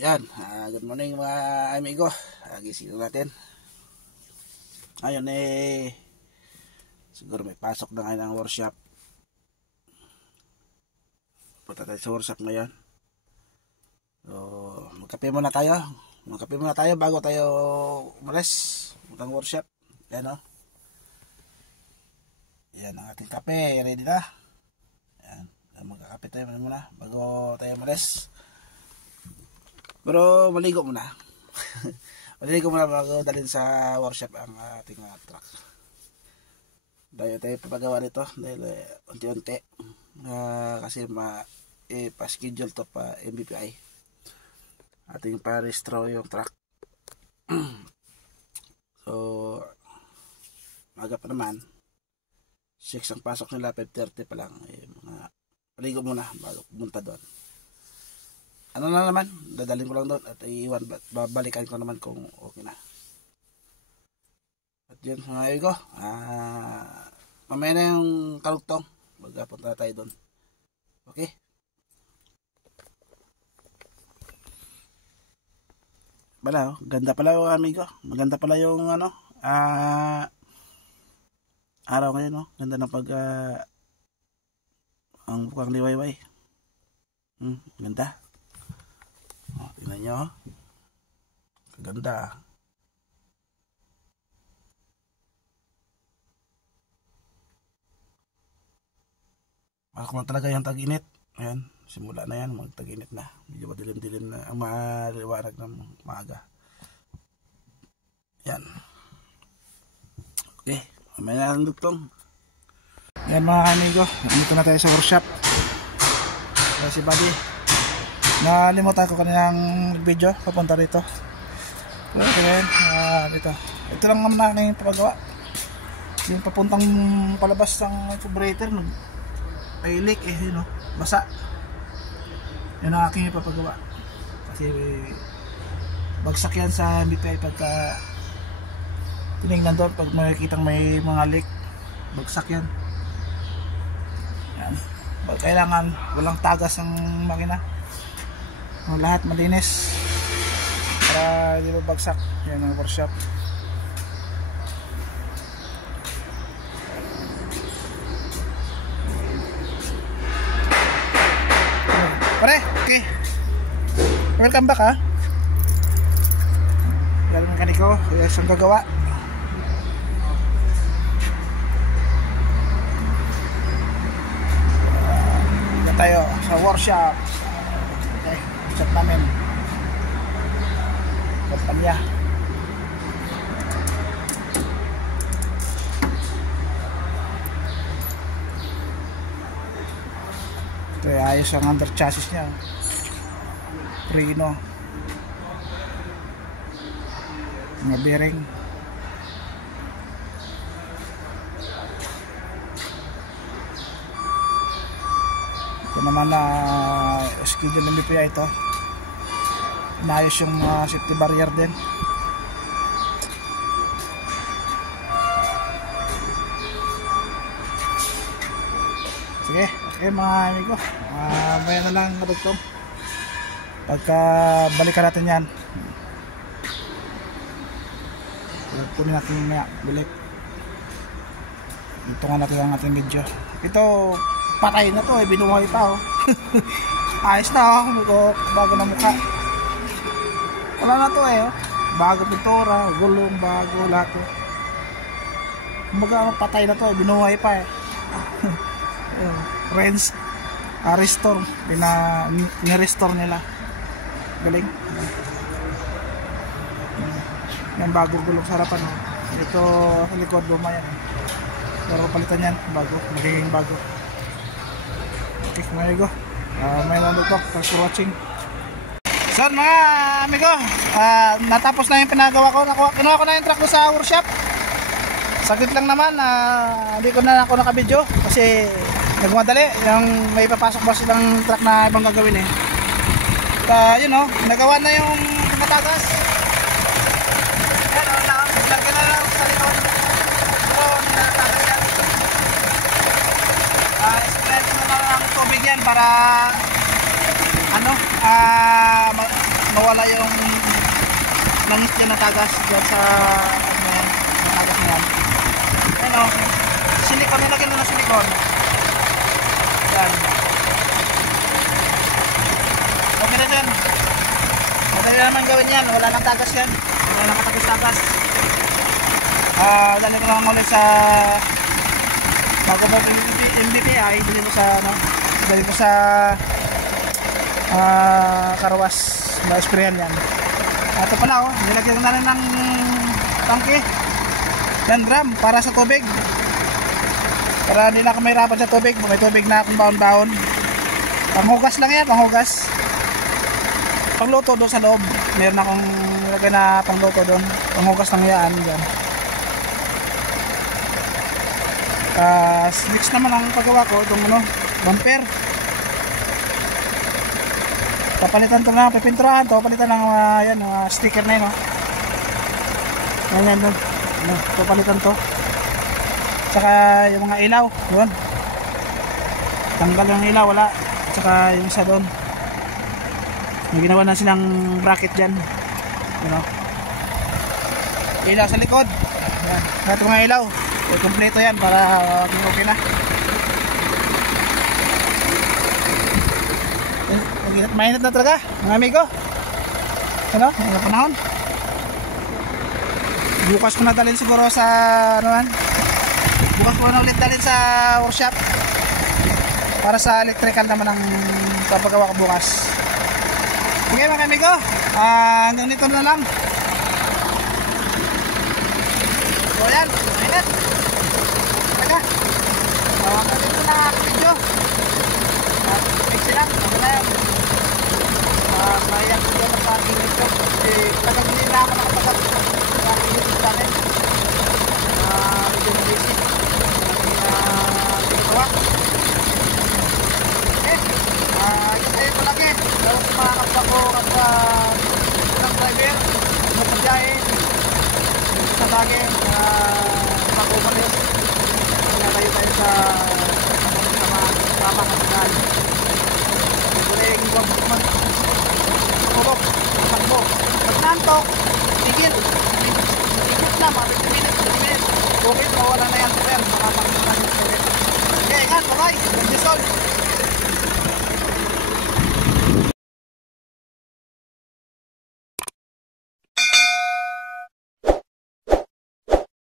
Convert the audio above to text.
Yan, good morning mga amigo. Gising natin. Ngayon siguro may pasok na ngayon ng workshop. Punta tayo sa workshop ngayon. So, magkape muna tayo. Bago tayo umalis. Puntang workshop. Yan o. Yan ang ating kape. Ready na. Yan. Magkakape tayo muna bago tayo umalis. Pero maligo muna. Bago dalhin sa workshop ang ating truck. Dahil tayo papagawa nito dahil unti-unti kasi pa-schedule to pa MBPI ating pa-restro yung truck. So maga pa naman, 6 ang pasok nila, 5:30 pa lang. Maligo muna bago pumunta doon. Ano na naman, dadalhin ko lang doon at iiwan, babalikan ko naman kung okay na. At yun mga ko, mamaya na yung kalugtong, magpunta tayo doon. Okay? Bala, ganda pala yung amigo, maganda pala yung araw ngayon, no? Ganda ng ang bukang liwayway. Ganda. Tingnan nyo, kaganda. Ako na talaga yung tag-init. Ayan, simula na yan, mag-tag-init na. Medyo madilim-dilim na ang maliwanag ng maaga. Yan. Okay, may nalundugtong. Yan mga amigo, dito na tayo sa workshop. Si Buddy, nalimutan ko kaninang video papunta rito. Okay, dito. Ito lang naman ang papagawa. Yung papuntang palabas ng carburetor ay leak basa. Yan ang aking ipapagawa. Kasi bagsak yan sa MBPI pagka tinignan doon, pag makikitang may mga leak, bagsak yan. Yan. Kailangan walang tagas ang makina. Lahat malinis para hindi babagsak. Yan ang workshop. Pare, okay, welcome back ha. Yan ang mekaniko, isang gagawa. Yan tayo sa workshop. Chat namin kumpanya. Ito ay ayos ang under chassis nya, Prino, mga bearing. Ito naman na schedule ng BPI ito. Inayos yung safety barrier din. Sige, okay mga amigo, bayan na lang kadugtong. Pagka balikan natin yan, kunin natin mamaya balik. Ito nga natin ang ating video. Ito patay na to, binuhay pa ayos na bago na mukha. Wala na to bago pintura, gulong bago, lahat kumbaga patay na to, binuhay pa restore, ni-restore nila. Galing. Yan bago gulong sa harapan ito sa likod luma yan pero palitan yan, bago, magiging bago. Okay, mga amigo, may nandun to. Thanks for watching. So mga amigo, natapos na yung pinagawa ko. Kinuha ko na yung truck ko sa workshop. Saglit lang naman, hindi ko na ako nakabidyo kasi nagmadali. Yung may papasok ba silang truck na ibang gagawin nagawa na yung matagas. Yan lagyan na lang sa likod. Pero natagas yan. Spread mo na lang tubig yan para mawala yung langis dyan na tagas dyan sa ano yan, na tagas na yan. Ano, silikon, nilagyan mo na silikon. Yan. Okay na dyan. Madali naman gawin yan, wala nang tagas yan. Wala nang katagos-tagas. Dali ko lang ulit sa bago mo MBPI, dali mo sa ano, dali mo sa karawas, ma-sprayan yan. Ito pala oh, nilagyan ko na rin ng tangke 10 drum para sa tubig, para hindi na ako mahirapan sa tubig. May tubig na akong baon-baon. Panghugas lang yan, panghugas. Pangluto doon sa loob, meron akong nilagay na pangluto doon. Panghugas lang yan dyan. Next naman ang paggawa ko itong ano, bumper. Papalitan to na, pipinturahan to, papalitan ng yan, sticker na yun oh. Yan doon. Papalitan to. Tsaka yung mga ilaw, yun. Tanggal yung ilaw, wala. Tsaka yung isa doon. May ginawa na silang bracket dyan. You know. Ilaw sa likod. Yan. Lahat ng mga ilaw. Kompleto yan para okay na. Mainit na talaga mga amigo. Ano? Ang panahon. Bukas ko na dalhin siguro sa ano. Bukas ko na ulit dalhin sa workshop para sa electrical naman ang papagawa ko bukas. Okay mga amigo, hanggang dito na lang. So yan, mainit. Talaga. Hanggang dito na video. Pixie lang, ako na yan. Kaya ko dyan ang aking ito. Talagang hindi na ako nakapagod sa aking YouTube channel. Medyo busy. Ginagawa. Yun kayo palagi. Lalo sa mga kapwa ko at ng driver. Magpabiyahe. Sa bagay. Mag-umalis. Kaya kayo tayo sa mga kapakasal. Kuling huwag magpapurok, magpapakbo. Pagkantok, tigil. Tigil na, mga 50 minutes. Okay, mawala na yan.